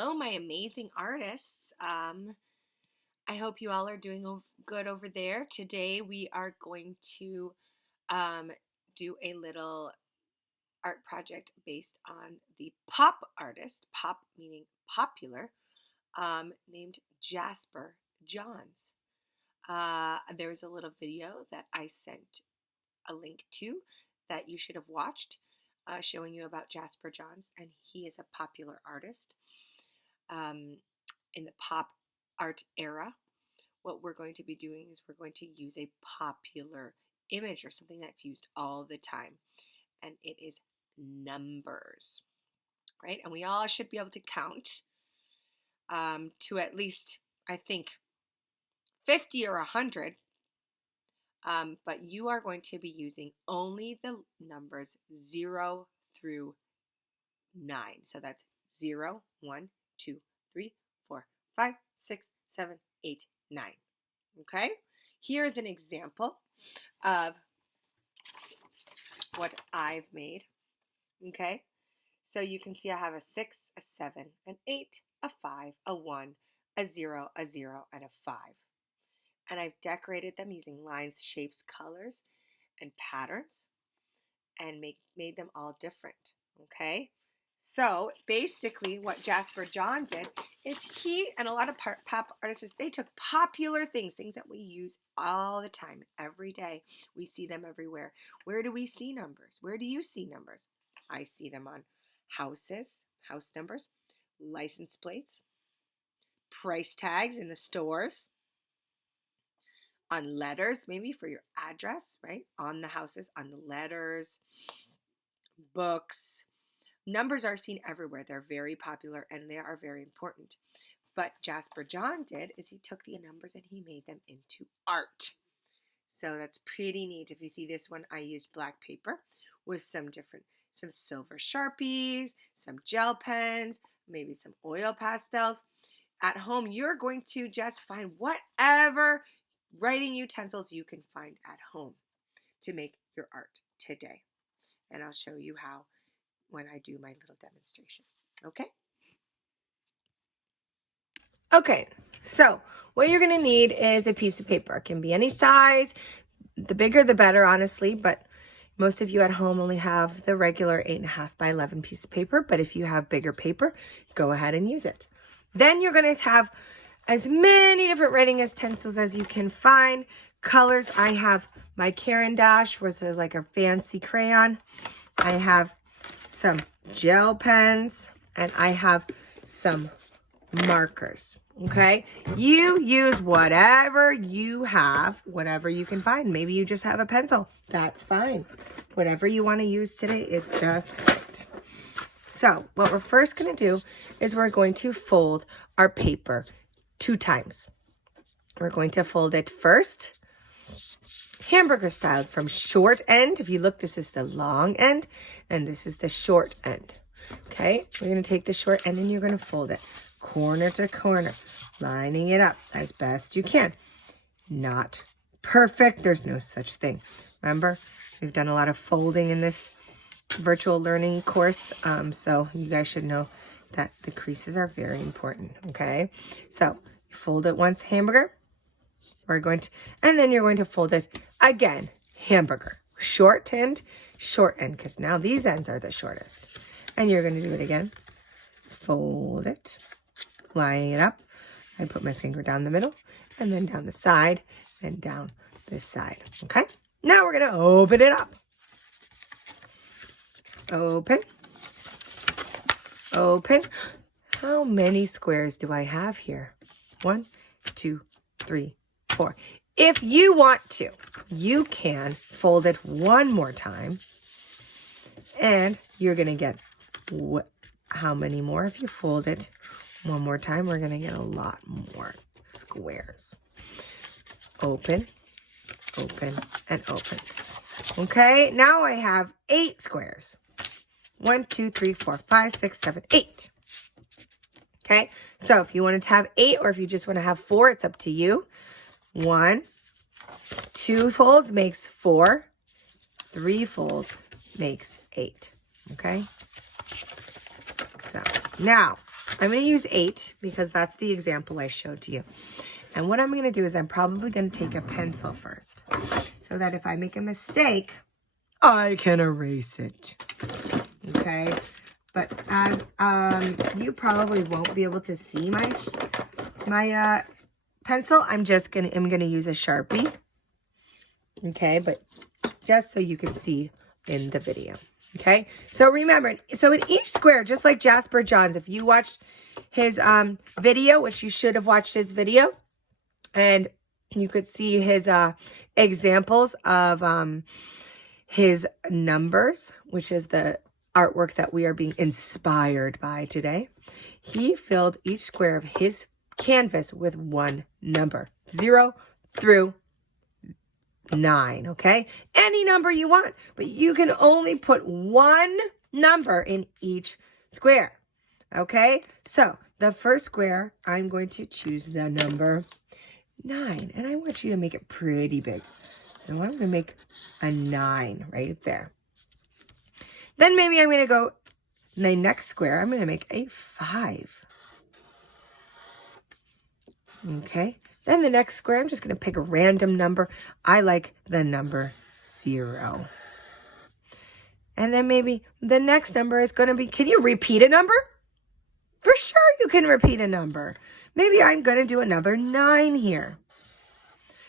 Hello, my amazing artists. I hope you all are doing good over there. Today we are going to um, do a little art project based on the pop artist, pop meaning popular, named Jasper Johns. There was a little video that I sent a link to that you should have watched, showing you about Jasper Johns, and he is a popular artist. In the pop art era, what we're going to be doing is we're going to use a popular image or something that's used all the time, and it is numbers, right? And we all should be able to count to at least, I think, 50 or 100, but you are going to be using only the numbers 0 through 9. So that's 0, 1, 2, 3, 4, 5, 6, 7, 8, 9. Okay? Here's an example of what I've made. Okay? So you can see I have a 6, a 7, an 8, a 5, a 1, a 0, and a 5. And I've decorated them using lines, shapes, colors, and patterns, and made them all different. Okay? So basically what Jasper John did is he and a lot of pop artists, they took popular things that we use all the time, every day. We see them everywhere. Where do we see numbers? Where do you see numbers? I see them on houses, house numbers, license plates, price tags in the stores, on letters, maybe for your address, right? On the houses, on the letters, books. Numbers are seen everywhere. They're very popular and they are very important. But Jasper John did is he took the numbers and he made them into art. So that's pretty neat. If you see this one, I used black paper with some silver Sharpies, some gel pens, maybe some oil pastels. At home, you're going to just find whatever writing utensils you can find at home to make your art today. And I'll show you how when I do my little demonstration. Okay? Okay, so what you're going to need is a piece of paper. It can be any size. The bigger the better, honestly, but most of you at home only have the regular 8.5 by 11 piece of paper, but if you have bigger paper, go ahead and use it. Then you're going to have as many different writing utensils as you can find. Colors, I have my Caran d'Ache, which is like a fancy crayon. I have some gel pens, and I have some markers. Okay, you use whatever you have, whatever you can find. Maybe you just have a pencil. That's fine. Whatever you want to use today is just right. So what we're first going to do is we're going to fold our paper 2 times. We're going to fold it first, hamburger style, from short end. If you look, this is the long end, and this is the short end. Okay, we're going to take the short end and you're going to fold it corner to corner, lining it up as best you can. Not perfect. There's no such thing. Remember, we've done a lot of folding in this virtual learning course, so you guys should know that the creases are very important. Okay, so you fold it once, hamburger. And then you're going to fold it again, hamburger. Short end, because now these ends are the shortest. And you're going to do it again. Fold it, lining it up. I put my finger down the middle, and then down the side, and down this side. Okay? Now we're going to open it up. Open. Open. How many squares do I have here? 1, 2, 3, 4. If you want to, you can fold it one more time, and you're going to get how many more? If you fold it one more time, we're going to get a lot more squares. Open, open, and open. Okay, now I have 8 squares. 1, 2, 3, 4, 5, 6, 7, 8. Okay, so if you wanted to have 8 or if you just want to have 4, it's up to you. 1, 2 folds makes 4. 3 folds makes 8. Okay, so now I'm going to use 8 because that's the example I showed to you. And what I'm going to do is I'm probably going to take a pencil first so that if I make a mistake, I can erase it. Okay? But as you probably won't be able to see my pencil, I'm going to use a Sharpie. Okay? But just so you can see in the video. Okay? So remember, so in each square, just like Jasper Johns, if you watched his video, which you should have watched his video, and you could see his examples of his numbers, which is the artwork that we are being inspired by today. He filled each square of his canvas with one number, 0 through 9, okay? Any number you want, but you can only put one number in each square, okay? So the first square, I'm going to choose the number 9, and I want you to make it pretty big. So I'm going to make a 9 right there. Then maybe I'm going to go in the next square. I'm going to make a 5. Okay. Then the next square, I'm just going to pick a random number. I like the number 0. And then maybe the next number is going to be, can you repeat a number? For sure you can repeat a number. Maybe I'm going to do another 9 here.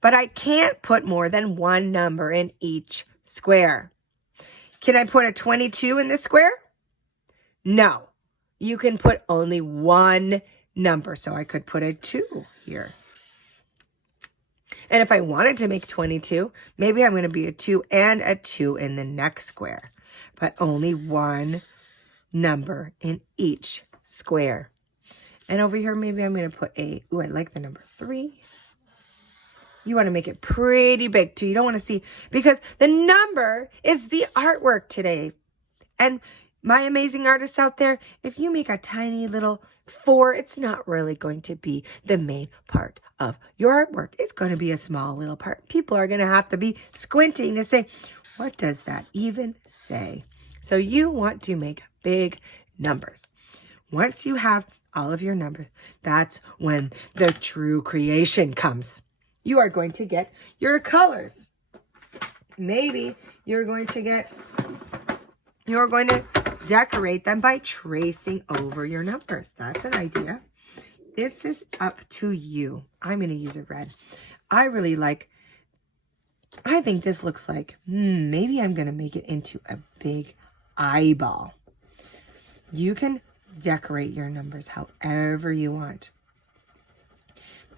But I can't put more than one number in each square. Can I put a 22 in this square? No. You can put only one number. So I could put a 2 here. And if I wanted to make 22, maybe I'm going to be a 2 and a 2 in the next square. But only one number in each square. And over here, maybe I'm going to put a, ooh, I like the number 3. You want to make it pretty big too. You don't want to see, because the number is the artwork today. And my amazing artists out there, if you make a tiny little 4, it's not really going to be the main part of your artwork. It's going to be a small little part. People are going to have to be squinting to say, what does that even say? So you want to make big numbers. Once you have all of your numbers, that's when the true creation comes. You are going to get your colors. Maybe you're going to decorate them by tracing over your numbers. That's an idea. This is up to you. I'm going to use a red. I think this looks like, maybe I'm going to make it into a big eyeball. You can decorate your numbers however you want.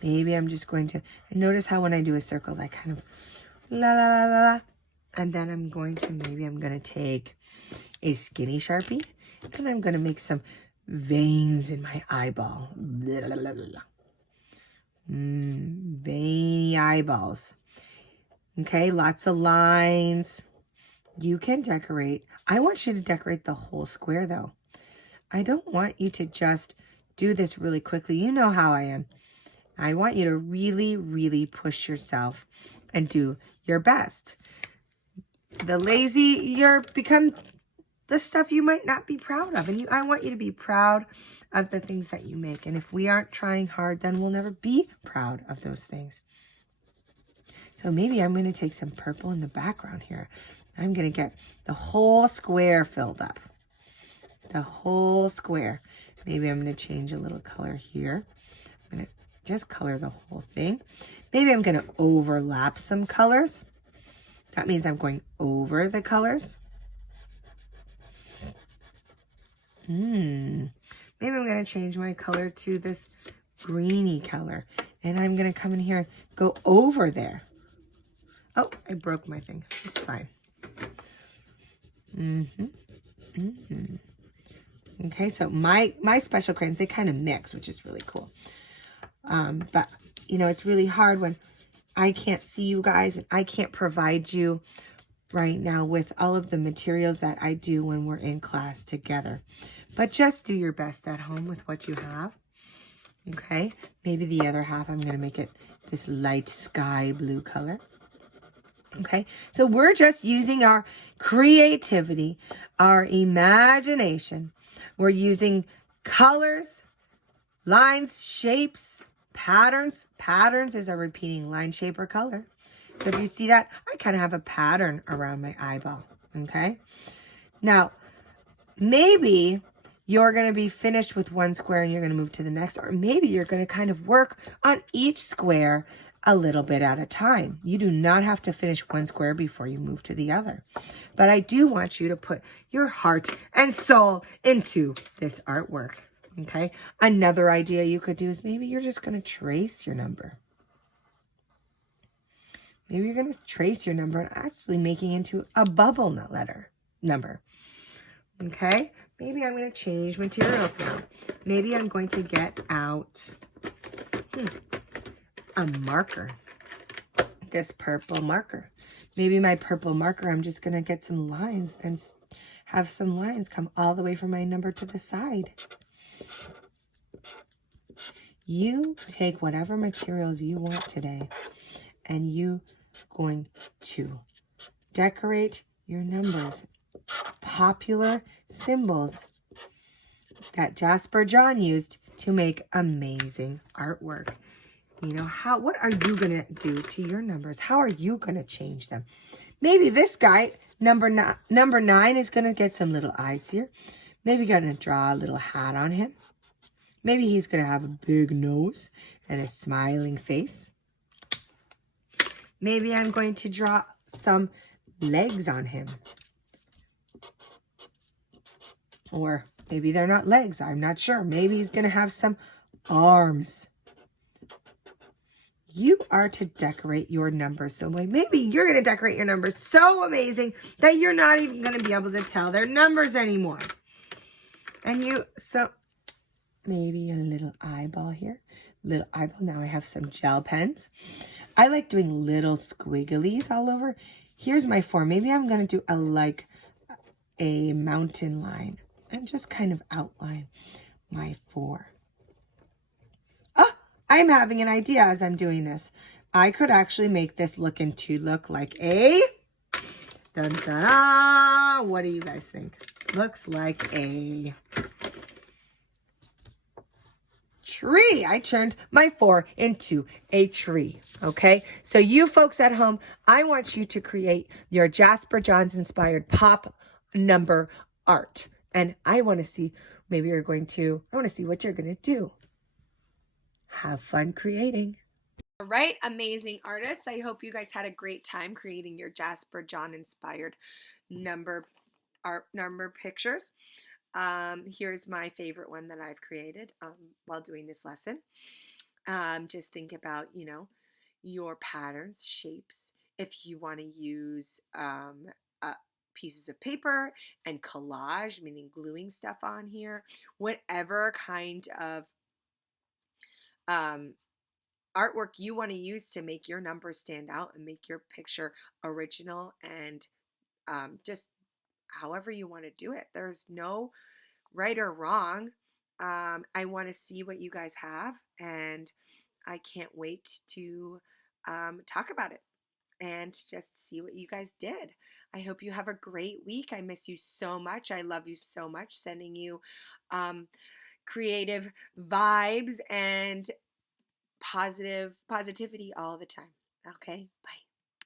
Maybe I'm just going to, notice how when I do a circle, I kind of la la la la la. And then I'm going to take a skinny Sharpie and I'm going to make some veins in my eyeball. Veiny eyeballs. Okay, lots of lines. You can decorate. I want you to decorate the whole square though. I don't want you to just do this really quickly. You know how I am. I want you to really, really push yourself and do your best. The lazy, become the stuff you might not be proud of. And I want you to be proud of the things that you make. And if we aren't trying hard, then we'll never be proud of those things. So maybe I'm going to take some purple in the background here. I'm going to get the whole square filled up. The whole square. Maybe I'm going to change a little color here. I'm going to just color the whole thing. Maybe I'm going to overlap some colors. That means I'm going over the colors. Maybe I'm going to change my color to this greeny color. And I'm going to come in here and go over there. Oh, I broke my thing. It's fine. Okay, so my special crayons, they kind of mix, which is really cool. But, you know, it's really hard when I can't see you guys and I can't provide you right now with all of the materials that I do when we're in class together. But just do your best at home with what you have. Okay, maybe the other half, I'm going to make it this light sky blue color. Okay, so we're just using our creativity, our imagination. We're using colors Lines, shapes, patterns. Patterns is a repeating line, shape, or color. So if you see that, I kind of have a pattern around my eyeball, okay? Now, maybe you're going to be finished with one square and you're going to move to the next, or maybe you're going to kind of work on each square a little bit at a time. You do not have to finish one square before you move to the other. But I do want you to put your heart and soul into this artwork, okay? Another idea you could do is maybe you're just going to trace your number. Maybe you're going to trace your number and actually making it into a bubble number. Okay? Maybe I'm going to change materials now. Maybe I'm going to get out a marker. This purple marker. Maybe my purple marker, I'm just going to get some lines and have some lines come all the way from my number to the side. You take whatever materials you want today and you going to decorate your numbers. Popular symbols that Jasper John used to make amazing artwork. You know, what are you going to do to your numbers? How are you going to change them? Maybe this guy, number 9, is going to get some little eyes here. Maybe you're going to draw a little hat on him. Maybe he's going to have a big nose and a smiling face. Maybe I'm going to draw some legs on him. Or maybe they're not legs. I'm not sure. Maybe he's going to have some arms. You are to decorate your numbers some way. Maybe you're going to decorate your numbers so amazing that you're not even going to be able to tell their numbers anymore. So maybe a little eyeball here. Little eyeball. Now I have some gel pens. I like doing little squigglies all over. Here's my 4. Maybe I'm going to do a mountain line and just kind of outline my 4. Oh, I'm having an idea as I'm doing this. I could actually make this look like a dun, dun, dun. What do you guys think? Looks like a tree. I turned my 4 into a tree. Okay. So you folks at home, I want you to create your Jasper Johns inspired pop number art. And I want to see, I want to see what you're going to do. Have fun creating. All right, amazing artists. I hope you guys had a great time creating your Jasper John inspired number pictures. Here's my favorite one that I've created while doing this lesson. Just think about, your patterns, shapes. If you want to use pieces of paper and collage, meaning gluing stuff on here, whatever kind of artwork you want to use to make your numbers stand out and make your picture original and just however you want to do it. There's no right or wrong. I want to see what you guys have, and I can't wait to talk about it and just see what you guys did. I hope you have a great week. I miss you so much. I love you so much. Sending you creative vibes and positivity all the time. Okay, bye.